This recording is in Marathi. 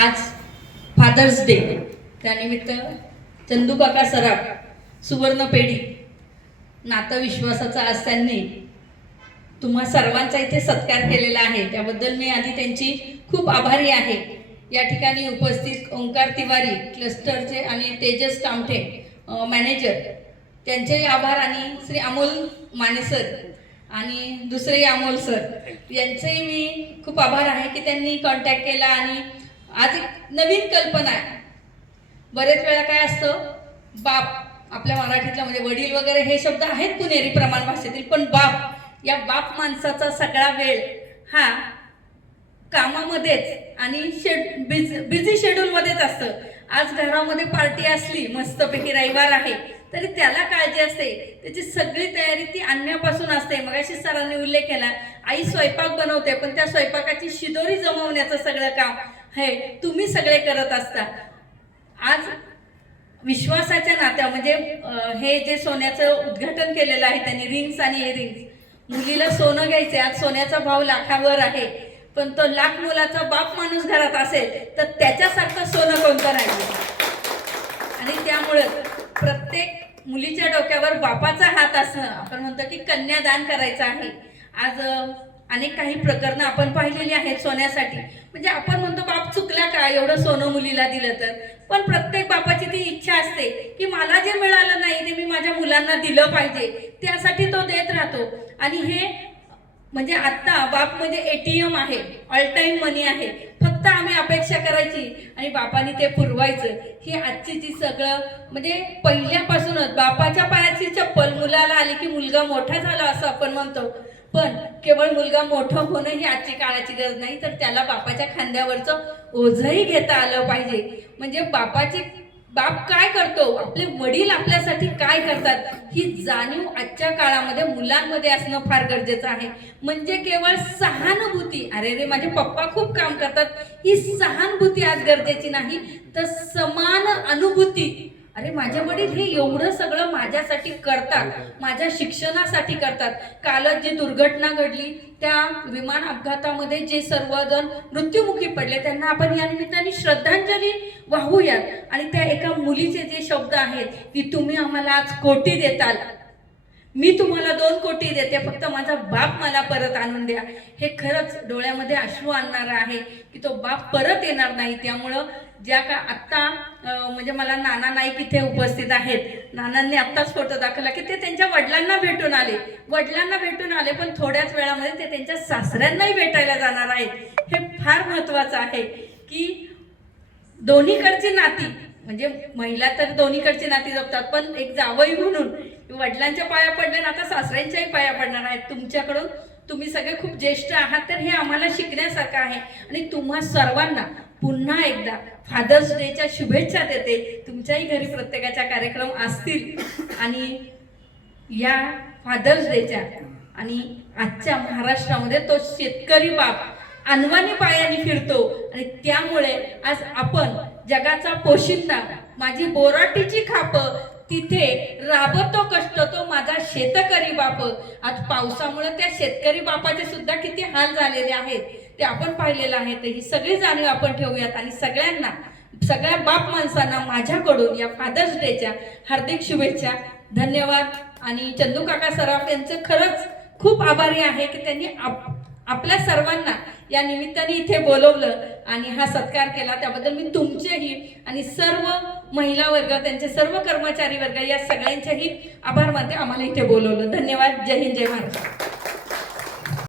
आज फादर्स डे त्यानिमित्त चंदूकाका सराफ सुवर्ण पेढी नातविश्वासाचा आज त्यांनी तुम्हा सर्वांचा इथे सत्कार केलेला आहे. त्याबद्दल मी आधी त्यांची खूप आभारी आहे. या ठिकाणी उपस्थित ओंकार तिवारी क्लस्टरचे आणि तेजस कामठे मॅनेजर त्यांचेही आभार आणि श्री अमोल माने सर आणि दुसरे अमोल सर यांचेही मी खूप आभार आहे की त्यांनी कॉन्टॅक्ट केला आणि आज एक नवीन कल्पना आहे. बरेच वेळा काय असतं बाप आपल्या मराठीतला म्हणजे वडील वगैरे हे शब्द आहेत पुणेरी प्रमाण भाषेतील पण बाप या बाप माणसाचा सगळा वेळ हा कामामध्येच आणि शेड बिझ बिझी शेड्यूलमध्येच असतं. आज घरामध्ये पार्टी असली मस्तपैकी रविवार आहे तरी त्याला काळजी असते. त्याची सगळी तयारी ती आणण्यापासून असते. मग अशी सरांनी उल्लेख केला आई स्वयंपाक बनवते पण त्या स्वयंपाकाची शिदोरी जमवण्याचं सगळं काम हे तुम्ही सगळे करत असता. आज विश्वासाच्या नात्या म्हणजे हे जे सोन्याचं उद्घाटन केलेलं आहे त्यांनी रिंग्स आणि इयरिंग्स मुलीला सोनं घ्यायचे आज सोन्याचा भाव लाखावर आहे. पण तो लाख मुलाचा बाप माणूस घरात असेल तर त्याच्यासारखं सोनं कोणतं नाही आणि त्यामुळं प्रत्येक मुलीच्या डोक्यावर बापाचा हात असणं आपण म्हणतो की कन्यादान करायचं आहे. आज अनेक काही प्रकरणं आपण पाहिलेली आहेत सोन्यासाठी. म्हणजे आपण म्हणतो बाप चुकला का? एवढं सोनं मुलीला दिलं तर. पण प्रत्येक बापाची ती इच्छा असते की मला जे मिळालं नाही ते मी माझ्या मुलांना दिलं पाहिजे. त्यासाठी तो देत राहतो. आणि हे म्हणजे आत्ता बाप म्हणजे एटीएम आहे ऑल टाईम मनी आहे. फक्त आम्ही अपेक्षा करायची आणि बापाने ते पुरवायचं. ही आजची जी सगळं म्हणजे पहिल्यापासूनच बापाच्या पायाची चप्पल मुलाला आली की मुलगा मोठा झाला असं आपण म्हणतो. पण केवळ मुलगा मोठं होणं ही आजची काळाची गरज नाही तर त्याला बापाच्या खांद्यावरचं ओझंही घेता आलं पाहिजे. म्हणजे बापाची बाप काय करतो? आपले वडील आपल्यासाठी काय करतात? ही जाणीव आजच्या काळामध्ये मुलांमध्ये असणं फार गरजेचं आहे. म्हणजे केवळ सहानुभूती. अरे रे माझे पप्पा खूप काम करतात. ही सहानुभूती आज गरजेची नाही तर समान अनुभूती अरे माझे वडील हे एवढं सगळं माझ्यासाठी करतात माझ्या शिक्षणासाठी करतात. कालच जी दुर्घटना घडली त्या विमान अपघातामध्ये जे सर्वजण मृत्युमुखी पडले त्यांना आपण या निमित्ताने श्रद्धांजली वाहूयात. आणि त्या एका मुलीचे जे शब्द आहेत की तुम्ही आम्हाला आज कोटी देताल. मी तुम्हाला दोन कोटी देते फक्त माझा बाप मला परत आणून द्या. हे खरंच डोळ्यामध्ये अश्रू आणणारं आहे की तो बाप परत येणार नाही. त्यामुळं ज्या का आत्ता म्हणजे मला नाना नाईक इथे उपस्थित आहेत. नानांनी आत्ताच फोटो दाखवला की ते त्यांच्या वडिलांना भेटून आले. वडिलांना भेटून आले पण थोड्याच वेळामध्ये ते त्यांच्या सासऱ्यांनाही भेटायला जाणार आहेत. हे फार महत्त्वाचं आहे की दोन्हीकडची नाती म्हणजे महिला तर दोन्हीकडची नाती जपतात पण एक जावई म्हणून वडिलांच्या पाया पडल्या आता सासऱ्यांच्याही पाया पडणार आहेत. तुमच्याकडून तुम्ही सगळे खूप ज्येष्ठ आहात तर हे आम्हाला शिकण्यासारखं आहे. आणि तुम्हा सर्वांना पुन्हा एकदा फादर्स डेच्या शुभेच्छा देते. तुमच्याही घरी प्रत्येकाच्या कार्यक्रम असतील. आणि या फादर्स डेच्या आणि आजच्या महाराष्ट्रामध्ये तो शेतकरी बाप अनवाने पायाने फिरतो. आणि त्यामुळे आज आपण जगाचा पोशिंदा माझी बोराटीची खाप तिथे राबतो कष्ट तो माझा शेतकरी बाप. आज पावसामुळे त्या शेतकरी बापाचे सुद्धा किती हाल झालेले आहेत ते आपण पाहिलेलं आहे. तर ही सगळी जाणीव आपण ठेवूयात. आणि सगळ्यांना सगळ्या बाप माणसांना माझ्याकडून या फादर्स डेच्या हार्दिक शुभेच्छा. धन्यवाद. आणि चंदू काका सराफ यांचं खरंच खूप आभारी आहे की त्यांनी आप आपल्या सर्वांना या निमित्ताने इथे बोलवलं आणि हा सत्कार केला. त्याबद्दल मी तुमचेही आणि सर्व महिला वर्ग त्यांचे सर्व कर्मचारी वर्ग या सगळ्यांचेही आभार मानते. आम्हाला इथे बोलवलं. धन्यवाद. जय हिंद जय महाराष्ट्र.